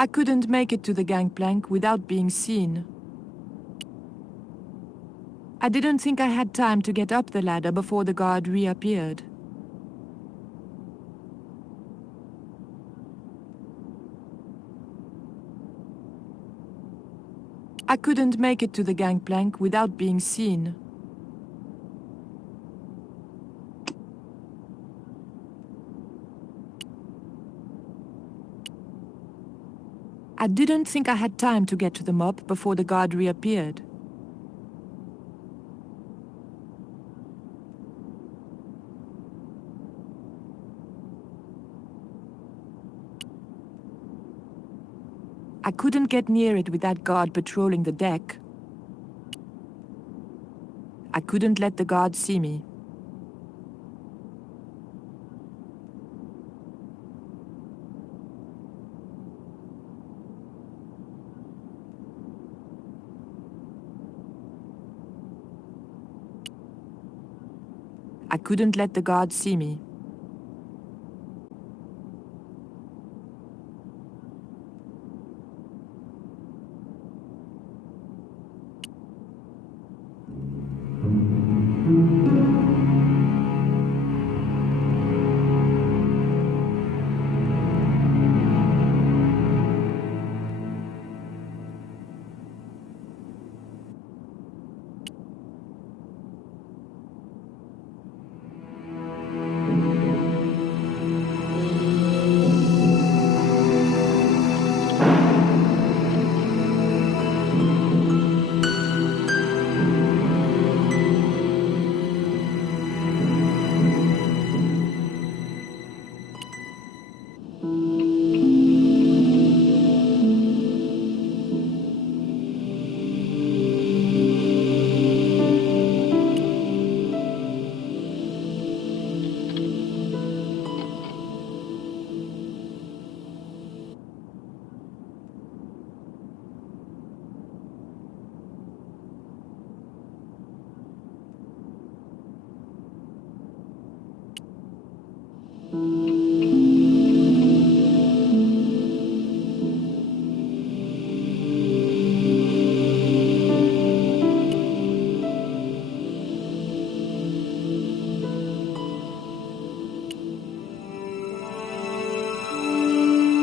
I couldn't make it to the gangplank without being seen. I didn't think I had time to get up the ladder before the guard reappeared. I couldn't make it to the gangplank without being seen. I didn't think I had time to get to the mop before the guard reappeared. I couldn't get near it with that guard patrolling the deck. I couldn't let the guard see me. I couldn't let the guard see me.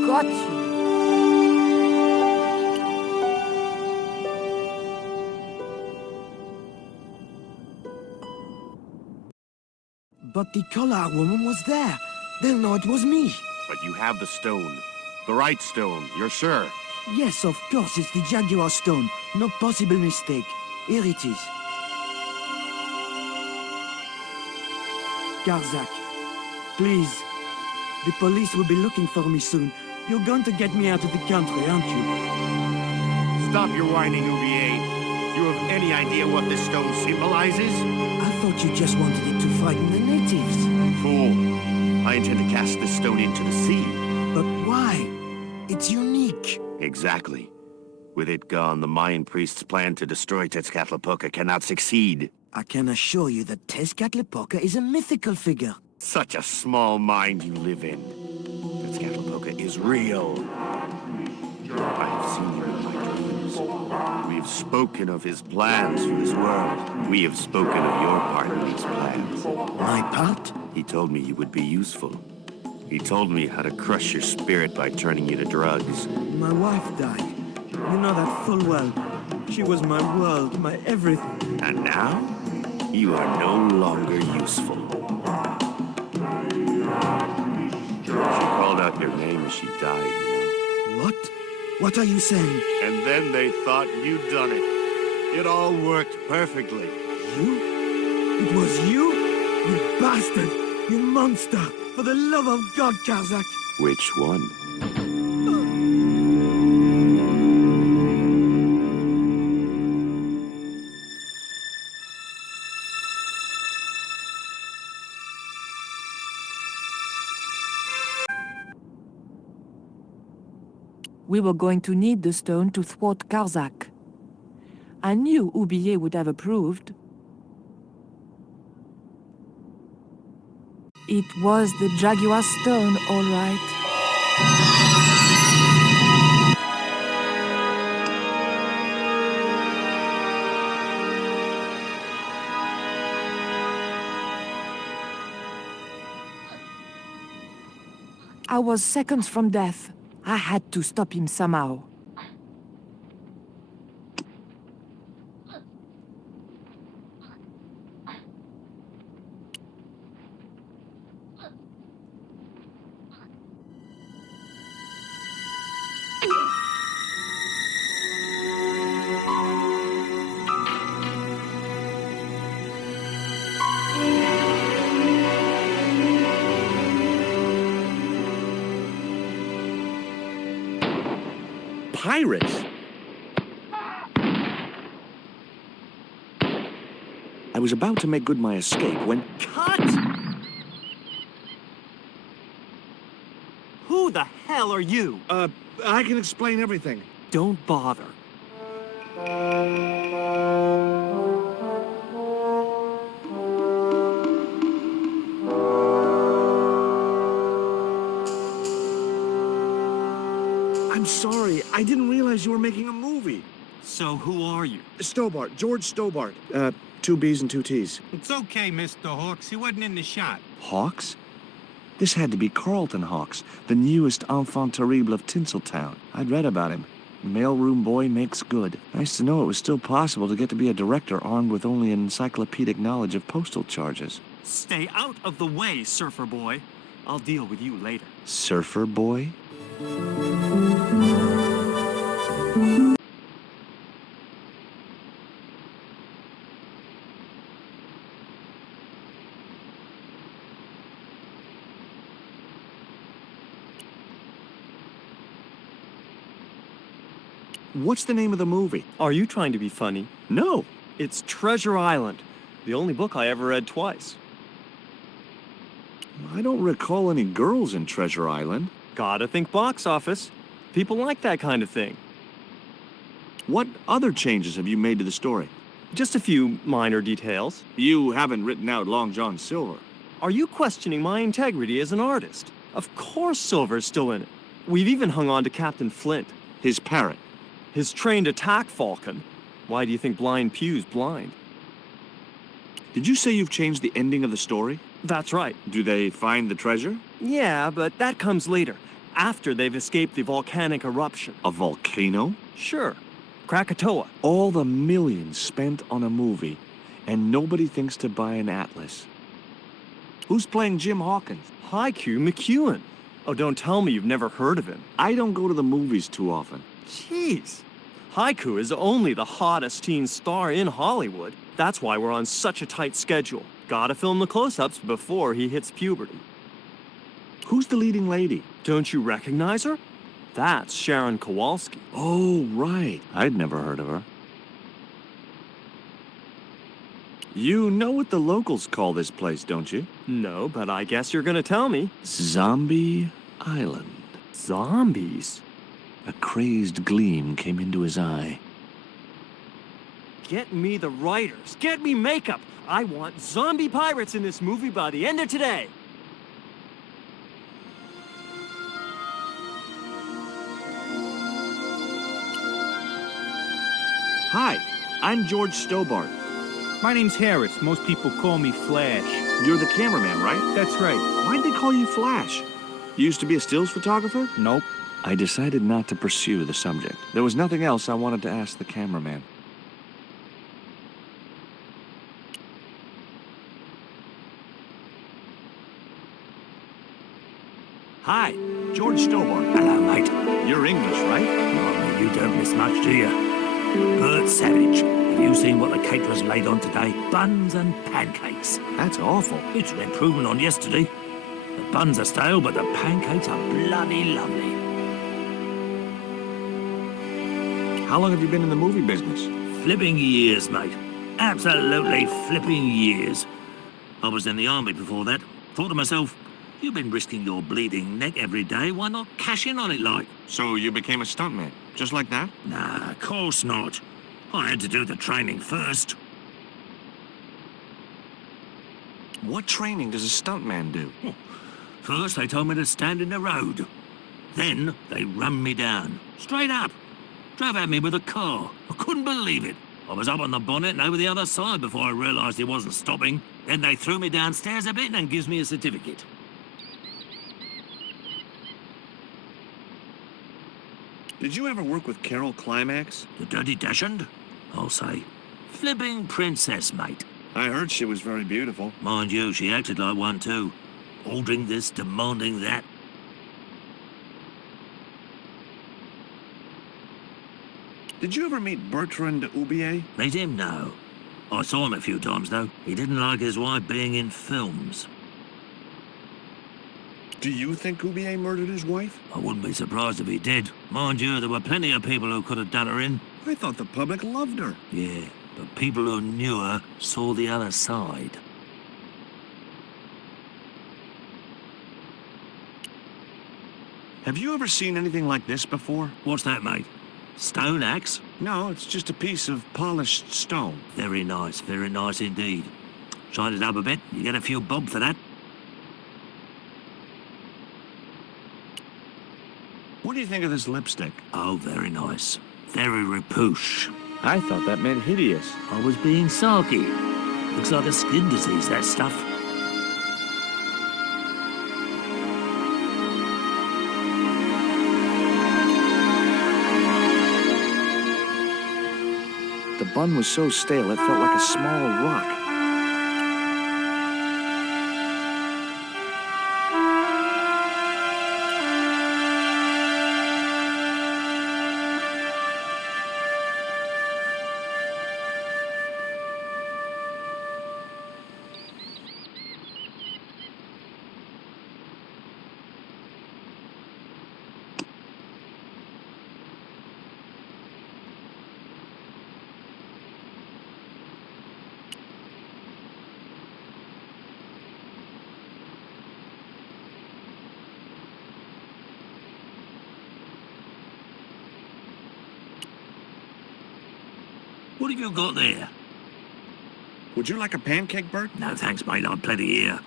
Got you. But the collar woman was there. They'll know it was me. But you have the stone. The right stone, you're sure? Yes, of course, it's the Jaguar stone. No possible mistake. Here it is. Karzak, please. The police will be looking for me soon. You're going to get me out of the country, aren't you? Stop your whining, Oublier. Do you have any idea what this stone symbolizes? I thought you just wanted it to frighten the natives. Fool. I intend to cast this stone into the sea. But why? It's unique. Exactly. With it gone, the Mayan priest's plan to destroy Tezcatlipoca cannot succeed. I can assure you that Tezcatlipoca is a mythical figure. Such a small mind you live in. Tezcatlipoca is real. I have seen him in my dreams. We have spoken of his plans for this world. We have spoken of your part in these plans. My part? He told me you would be useful. He told me how to crush your spirit by turning you to drugs. My wife died. You know that full well. She was my world, my everything. And now, you are no longer useful. She called out your name as she died, you know. What? What are you saying? And then they thought you'd done it. It all worked perfectly. You? It was you? You bastard! You monster! For the love of God, Karzak! Which one? We were going to need the stone to thwart Karzak. I knew Oublier would have approved. It was the Jaguar stone, all right. I was seconds from death. I had to stop him somehow. Pirates? I was about to make good my escape when... Cut! Who the hell are you? I can explain everything. Don't bother. I'm sorry. I didn't realize you were making a movie. So who are you? Stobart. George Stobart. 2 B's and 2 T's. It's okay, Mr. Hawks. He wasn't in the shot. Hawks? This had to be Carlton Hawks, the newest enfant terrible of Tinseltown. I'd read about him. Mailroom boy makes good. Nice to know it was still possible to get to be a director armed with only an encyclopedic knowledge of postal charges. Stay out of the way, surfer boy. I'll deal with you later. Surfer boy? What's the name of the movie? Are you trying to be funny? No. It's Treasure Island, the only book I ever read twice. I don't recall any girls in Treasure Island. Gotta think box office. People like that kind of thing. What other changes have you made to the story? Just a few minor details. You haven't written out Long John Silver. Are you questioning my integrity as an artist? Of course Silver's still in it. We've even hung on to Captain Flint. His parrot. His trained attack falcon. Why do you think Blind Pew's blind? Did you say you've changed the ending of the story? That's right. Do they find the treasure? Yeah, but that comes later, after they've escaped the volcanic eruption. A volcano? Sure. Krakatoa. All the millions spent on a movie, and nobody thinks to buy an atlas. Who's playing Jim Hawkins? Haiku McEwen. Oh, don't tell me you've never heard of him. I don't go to the movies too often. Jeez. Haiku is only the hottest teen star in Hollywood. That's why we're on such a tight schedule. Gotta film the close-ups before he hits puberty. Who's the leading lady? Don't you recognize her? That's Sharon Kowalski. Oh, right. I'd never heard of her. You know what the locals call this place, don't you? No, but I guess you're gonna tell me. Zombie Island. Zombies? A crazed gleam came into his eye. Get me the writers. Get me makeup. I want zombie pirates in this movie by the end of today. Hi, I'm George Stobart. My name's Harris. Most people call me Flash. You're the cameraman, right? That's right. Why'd they call you Flash? You used to be a stills photographer? Nope. I decided not to pursue the subject. There was nothing else I wanted to ask the cameraman. Hi, George Stobart. Hello, mate. You're English, right? Oh, you don't miss much, do you? Bert Savage. Have you seen what the caterers laid on today? Buns and pancakes. That's awful. It's an improvement on yesterday. The buns are stale, but the pancakes are bloody lovely. How long have you been in the movie business? Flipping years, mate. Absolutely flipping years. I was in the army before that. Thought to myself, you've been risking your bleeding neck every day. Why not cash in on it like? So you became a stuntman, just like that? Nah, of course not. I had to do the training first. What training does a stuntman do? First, they told me to stand in the road. Then, they run me down. Straight up. Drove at me with a car. I couldn't believe it. I was up on the bonnet and over the other side before I realised he wasn't stopping. Then they threw me downstairs a bit and gives me a certificate. Did you ever work with Carol Climax? The Dirty Dachshund? I'll say. Flipping princess, mate. I heard she was very beautiful. Mind you, she acted like one too. Ordering this, demanding that. Did you ever meet Bertrand Oubier? Meet him? No. I saw him a few times, though. He didn't like his wife being in films. Do you think Oubier murdered his wife? I wouldn't be surprised if he did. Mind you, there were plenty of people who could have done her in. I thought the public loved her. Yeah, but people who knew her saw the other side. Have you ever seen anything like this before? What's that, mate? Stone axe? No, it's just a piece of polished stone. Very nice indeed. Shine it up a bit, you get a few bob for that. What do you think of this lipstick? Oh, very nice. Very repouche. I thought that meant hideous. I was being sarky. Looks like a skin disease, that stuff. The bun was so stale it felt like a small rock. What have you got there? Would you like a pancake, Bert? No thanks, mate, I've plenty here.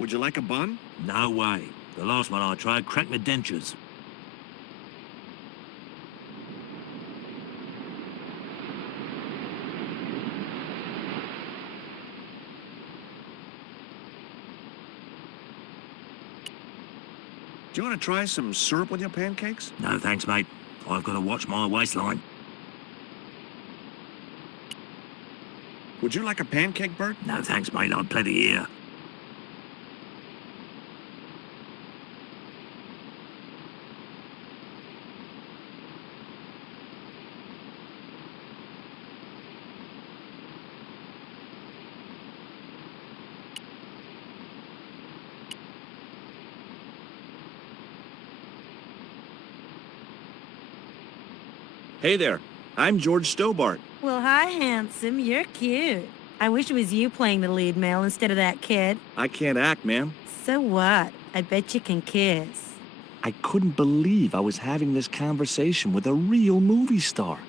Would you like a bun? No way. The last one I tried cracked my dentures. Do you want to try some syrup with your pancakes? No thanks, mate. I've got to watch my waistline. Would you like a pancake, Bert? No thanks, mate, I've plenty here. Hey there, I'm George Stobart. Well, hi, handsome. You're cute. I wish it was you playing the lead male instead of that kid. I can't act, ma'am. So what? I bet you can kiss. I couldn't believe I was having this conversation with a real movie star.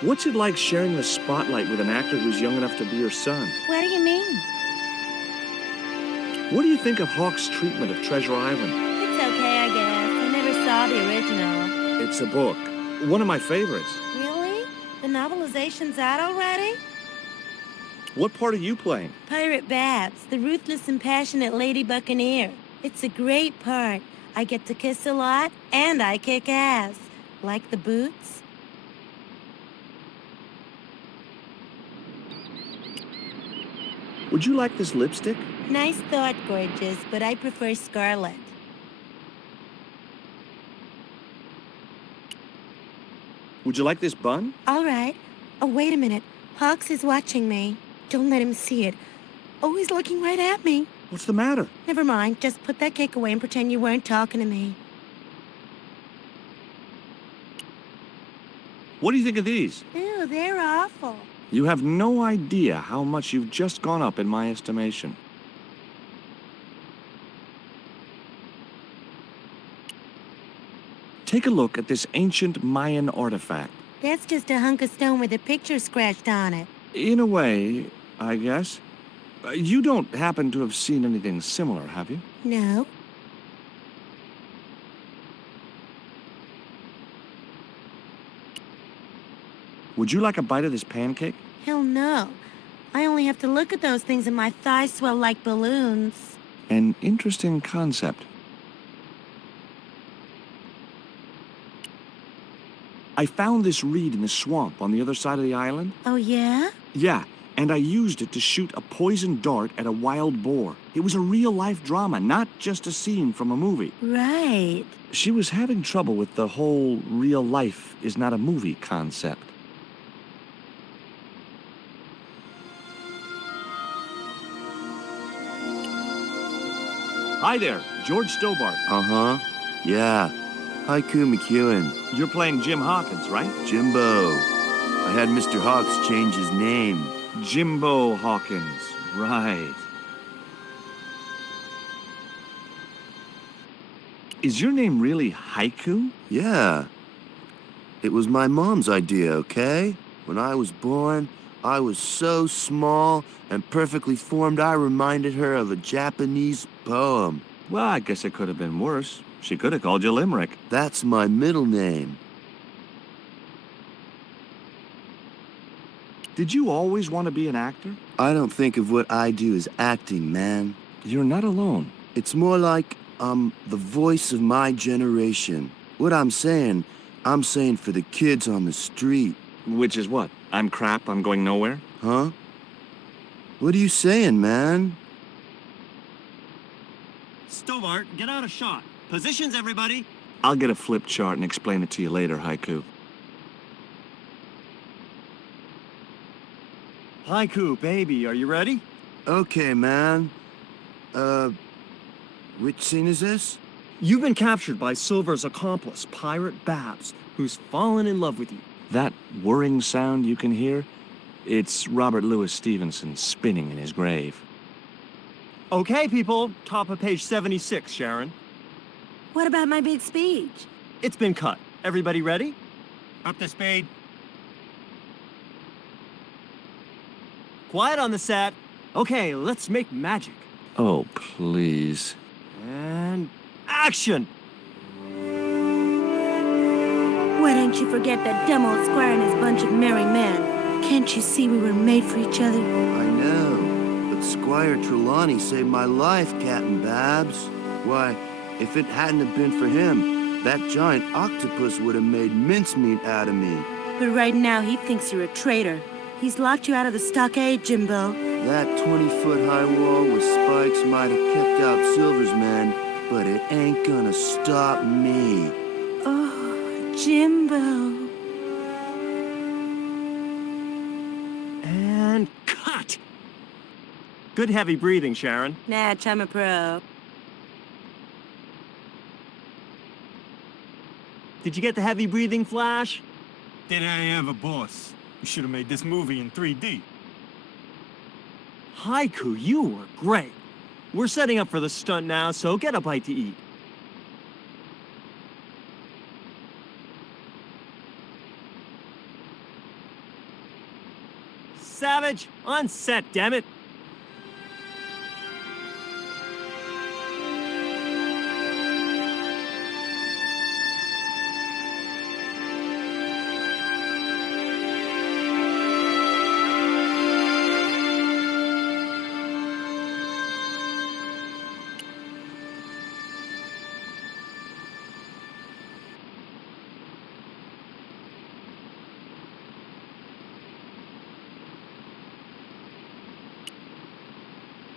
What's it like sharing the spotlight with an actor who's young enough to be your son? What do you mean? What do you think of Hawk's treatment of Treasure Island? It's okay, I guess. I never saw the original. It's a book. One of my favorites. Really? The novelization's out already? What part are you playing? Pirate Babs, the ruthless and passionate lady buccaneer. It's a great part. I get to kiss a lot, and I kick ass. Like the boots? Would you like this lipstick? Nice thought, gorgeous, but I prefer scarlet. Would you like this bun? All right. Oh, wait a minute. Hawks is watching me. Don't let him see it. Oh, he's looking right at me. What's the matter? Never mind. Just put that cake away and pretend you weren't talking to me. What do you think of these? Ew, they're awful. You have no idea how much you've just gone up in my estimation. Take a look at this ancient Mayan artifact. That's just a hunk of stone with a picture scratched on it. In a way, I guess. You don't happen to have seen anything similar, have you? No. Would you like a bite of this pancake? Hell no. I only have to look at those things and my thighs swell like balloons. An interesting concept. I found this reed in the swamp on the other side of the island. Oh, yeah? Yeah, and I used it to shoot a poisoned dart at a wild boar. It was a real-life drama, not just a scene from a movie. Right. She was having trouble with the whole real life is not a movie concept. Hi there, George Stobart. Uh-huh. Yeah. Haiku McEwen. You're playing Jim Hawkins, right? Jimbo. I had Mr. Hawks change his name. Jimbo Hawkins, right. Is your name really Haiku? Yeah. It was my mom's idea, okay? When I was born, I was so small and perfectly formed I reminded her of a Japanese poem. Well, I guess it could have been worse. She could have called you Limerick. That's my middle name. Did you always want to be an actor? I don't think of what I do as acting, man. You're not alone. It's more like I'm the voice of my generation. What I'm saying for the kids on the street. Which is what? I'm crap, I'm going nowhere? Huh? What are you saying, man? Stobart, get out of shot. Positions, everybody. I'll get a flip chart and explain it to you later, Haiku. Haiku, baby, are you ready? Okay, man. Which scene is this? You've been captured by Silver's accomplice, Pirate Babs, who's fallen in love with you. That whirring sound you can hear? It's Robert Louis Stevenson spinning in his grave. Okay, people, top of page 76, Sharon. What about my big speech? It's been cut. Everybody ready? Up to speed. Quiet on the set. Okay, let's make magic. Oh, please. And action! Why don't you forget that dumb old squire and his bunch of merry men? Can't you see we were made for each other? I know, but Squire Trelawney saved my life, Captain Babs. Why, if it hadn't have been for him, that giant octopus would have made mincemeat out of me. But right now he thinks you're a traitor. He's locked you out of the stockade, Jimbo. That 20-foot high wall with spikes might have kept out Silver's men, but it ain't gonna stop me. Oh, Jimbo. And cut! Good heavy breathing, Sharon. Natch, I'm a pro. Did you get the heavy breathing, Flash? Then I have a boss. You should have made this movie in 3D. Haiku, you were great. We're setting up for the stunt now, so get a bite to eat. Savage, on set, damn it.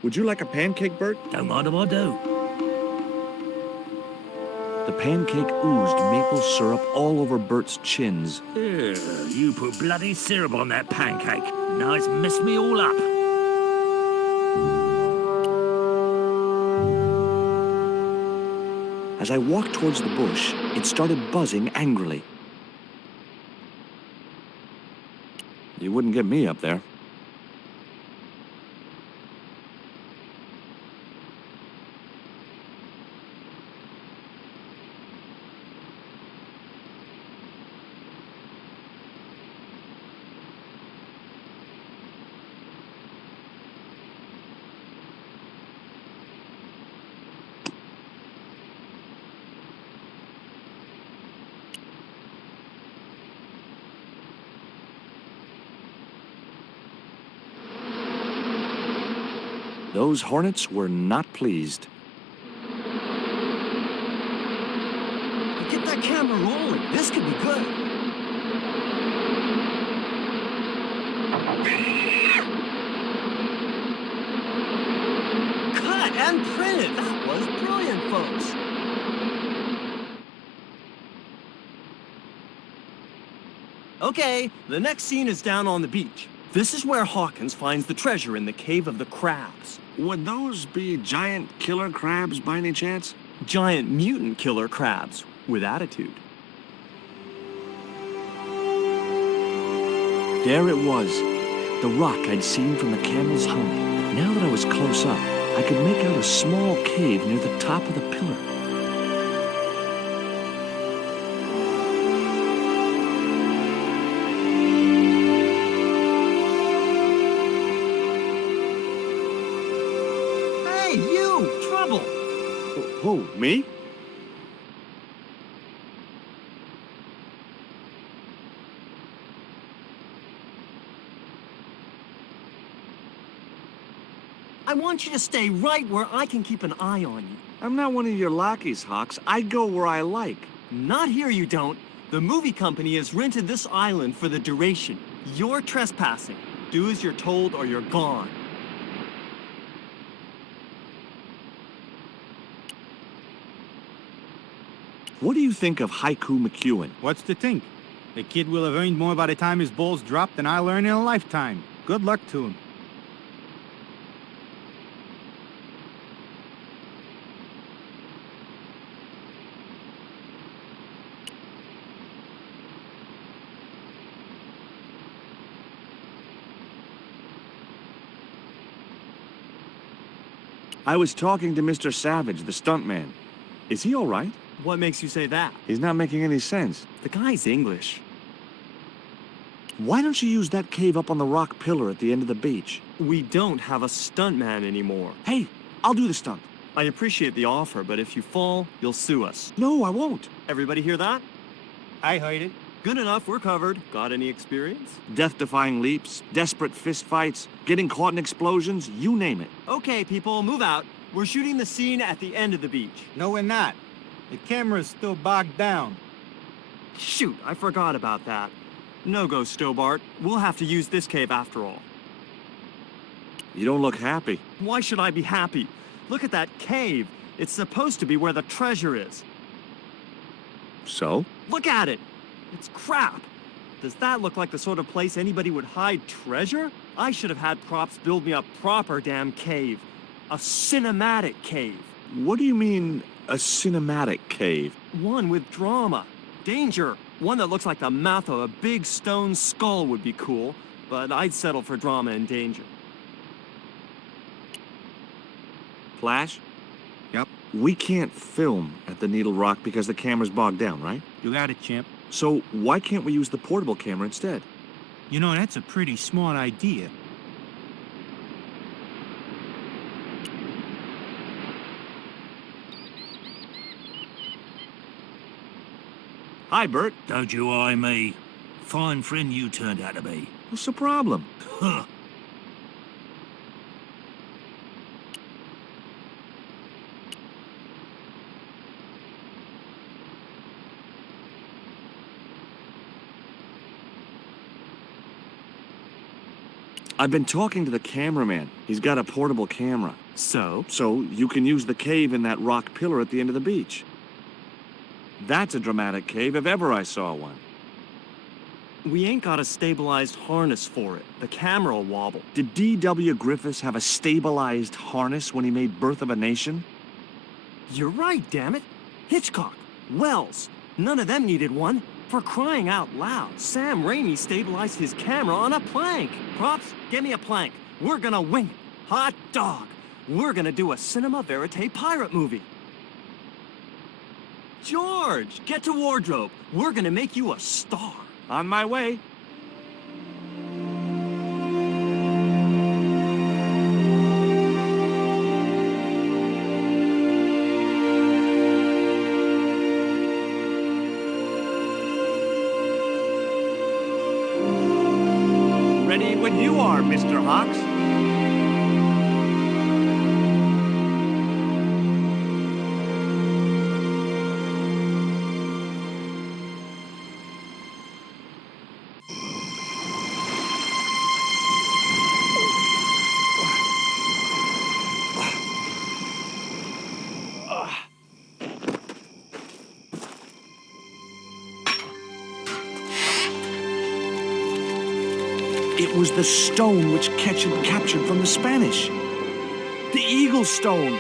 Would you like a pancake, Bert? Don't mind if I do. The pancake oozed maple syrup all over Bert's chins. Ew, you put bloody syrup on that pancake. Now it's messed me all up. As I walked towards the bush, it started buzzing angrily. You wouldn't get me up there. Those hornets were not pleased. Get that camera rolling. This could be good. Cut and printed. That was brilliant, folks. Okay, the next scene is down on the beach. This is where Hawkins finds the treasure in the Cave of the Crabs. Would those be giant killer crabs by any chance? Giant mutant killer crabs with attitude. There it was, the rock I'd seen from the camel's hump. Now that I was close up, I could make out a small cave near the top of the pillar. Hey, you! Trouble! Who, me? I want you to stay right where I can keep an eye on you. I'm not one of your lackeys, Hawks. I go where I like. Not here, you don't. The movie company has rented this island for the duration. You're trespassing. Do as you're told or you're gone. What do you think of Haiku McEwen? What's to think? The kid will have earned more by the time his balls drop than I'll earn in a lifetime. Good luck to him. I was talking to Mr. Savage, the stuntman. Is he all right? What makes you say that? He's not making any sense. The guy's English. Why don't you use that cave up on the rock pillar at the end of the beach? We don't have a stuntman anymore. Hey, I'll do the stunt. I appreciate the offer, but if you fall, you'll sue us. No, I won't. Everybody hear that? I heard it. Good enough, we're covered. Got any experience? Death-defying leaps, desperate fistfights, getting caught in explosions, you name it. Okay, people, move out. We're shooting the scene at the end of the beach. No, we're not. The camera's still bogged down. Shoot, I forgot about that. No go, Stobart. We'll have to use this cave after all. You don't look happy. Why should I be happy? Look at that cave. It's supposed to be where the treasure is. So? Look at it. It's crap. Does that look like the sort of place anybody would hide treasure? I should have had props build me a proper damn cave. A cinematic cave. What do you mean, a cinematic cave? One with drama. Danger. One that looks like the mouth of a big stone skull would be cool, but I'd settle for drama and danger. Flash? Yep. We can't film at the Needle Rock because the camera's bogged down, right? You got it, champ. So why can't we use the portable camera instead? You know, that's a pretty smart idea. Hi, Bert. Don't you eye me. Fine friend you turned out to be. What's the problem? Huh. I've been talking to the cameraman. He's got a portable camera. So? So you can use the cave in that rock pillar at the end of the beach. That's a dramatic cave if ever I saw one. We ain't got a stabilized harness for it. The camera will wobble. Did D.W. Griffiths have a stabilized harness when he made Birth of a Nation? You're right, damn it. Hitchcock, Wells, none of them needed one. For crying out loud, Sam Raimi stabilized his camera on a plank. Props, get me a plank. We're gonna wing it. Hot dog. We're gonna do a cinema verite pirate movie. George, get to wardrobe. We're gonna make you a star. On my way. Ready when you are, Mr. Hawks. The stone which Ketch had captured from the Spanish. The eagle stone.